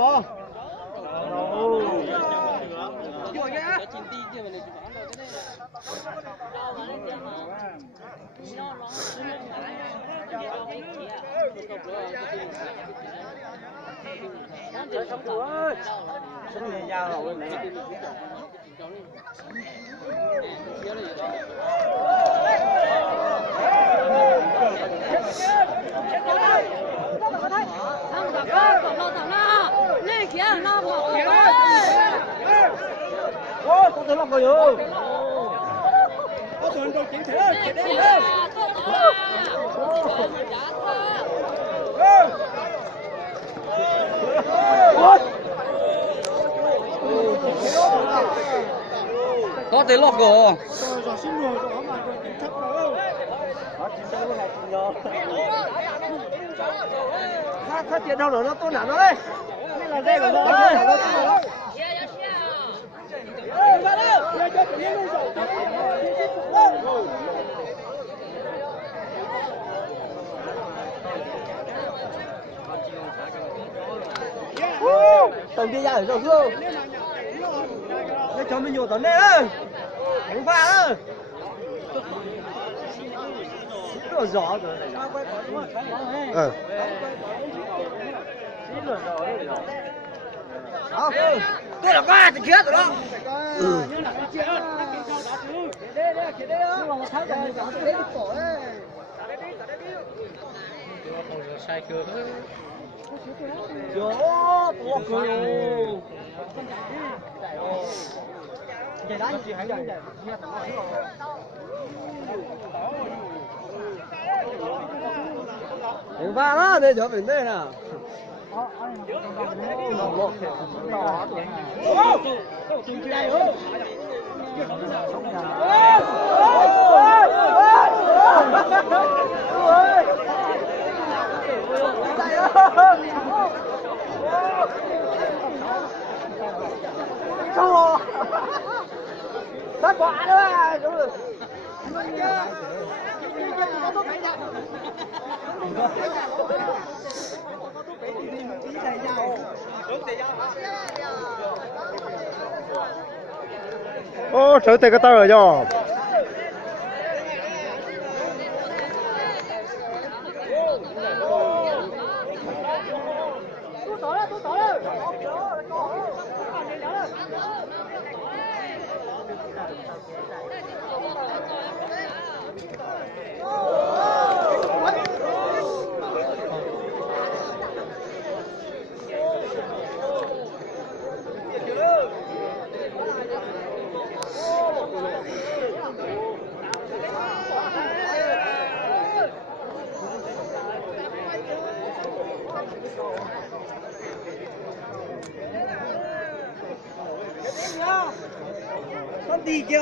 hả? Có thể làm rồi. Có thể làm chính thế. Có thể lọc rồi. Phát tiền đâu nữa nó tốt nào nó đấy. Đây là dây của nó đấy. Tầm đi ra ở đâu chưa? Để cho mình nhiều tấn đây ơi. Đánh pha đó. Rất là gió rồi này. Tôi là ba thì kia rồi đó. Sai chưa? Chưa, to cười. Vậy đó chị hãy vậy. Đừng pha đó, đây chỗ mình đây nè. Bắt quả nữa. Ô, trở tay cái tao rồi cho. Con đi kìa.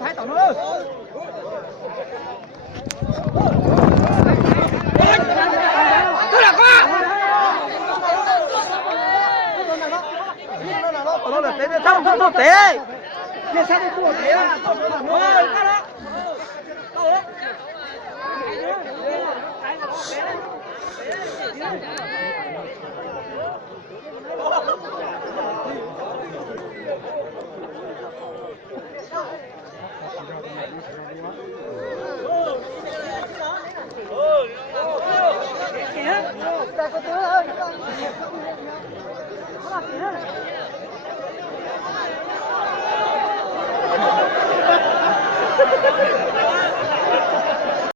Thái tổng ơi. Tôi là qua. Nó là té xong nó té. Kia sao nó tua té à? Ôi, cái đó.